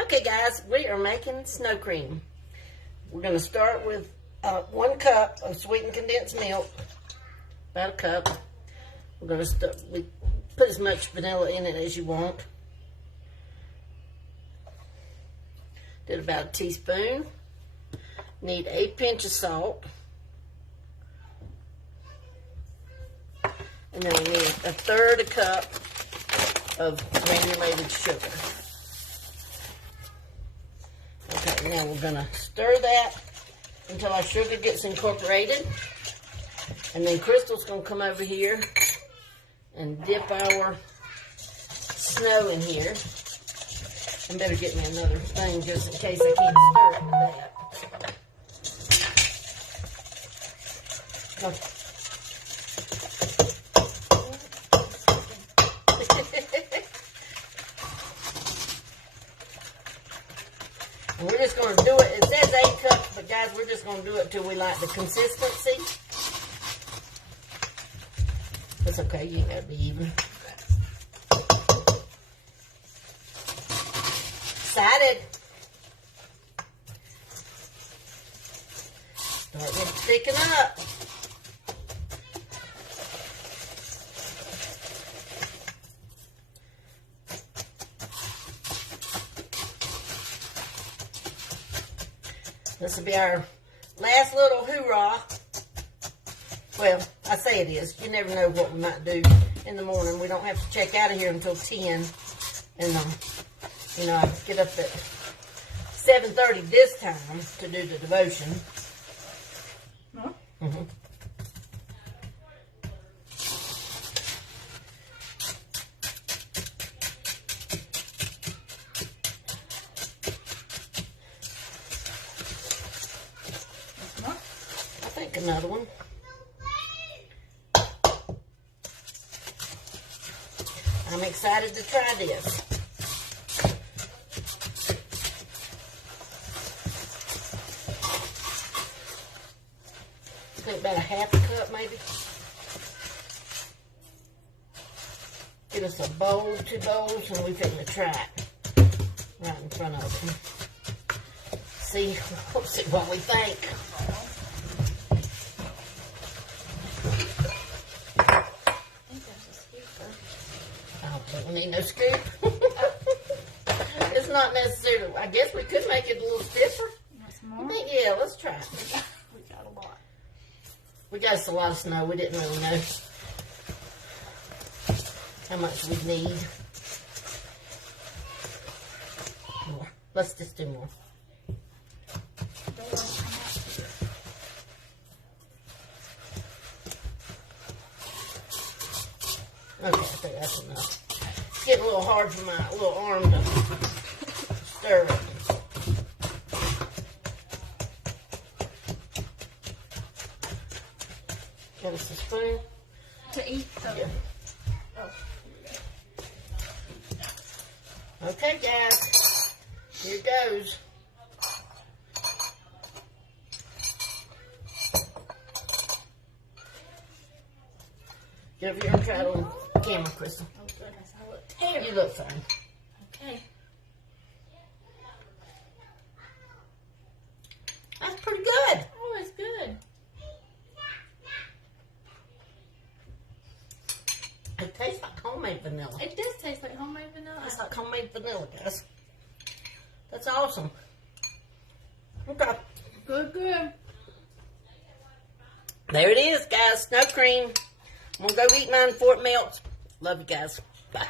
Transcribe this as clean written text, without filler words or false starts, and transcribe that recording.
Okay guys, we are making snow cream. We're going to start with 1 cup of sweetened condensed milk, about a cup. We're going to put as much vanilla in it as you want. Did about a teaspoon. Need a pinch of salt. And then we need 1/3 cup of granulated sugar. Okay, now we're gonna stir that until our sugar gets incorporated. And then Crystal's gonna come over here and dip our snow in here. I better get me another thing just in case I can't stir it with that. Okay. And we're just going to do it. It says 8 cups, but guys, we're just going to do it till we like the consistency. That's okay. You ain't got to be even. Excited. Start getting thicking up. This will be our last little hoorah. Well, I say it is. You never know what we might do in the morning. We don't have to check out of here until 10. And, you know, I get up at 7:30 this time to do the devotion. Huh? Mm-hmm. I think another one. I'm excited to try this. I think about a 1/2 cup maybe. Get us a bowl, 2 bowls, and we're going to try it right in front of them. See what we think. We need no scoop. It's not necessary. I guess we could make it a little stiffer. Yeah, let's try it. We got a lot. We got us a lot of snow. We didn't really know how much we'd need. More. Let's just do more. Okay, I think that's enough. It's getting a little hard for my little arm to stir it. Got us a spoon? To eat? Yeah. Oh. Okay, guys. Here goes. Get over here and try it on camera, Crystal. Oh, goodness. I look terrible. You look fine. Okay. That's pretty good. Oh, it's good. It tastes like homemade vanilla. It does taste like homemade vanilla. It's like homemade vanilla, guys. That's awesome. Okay. Good, good. There it is, guys. Snow cream. I'm going to go eat mine before it melts. Love you guys. Bye.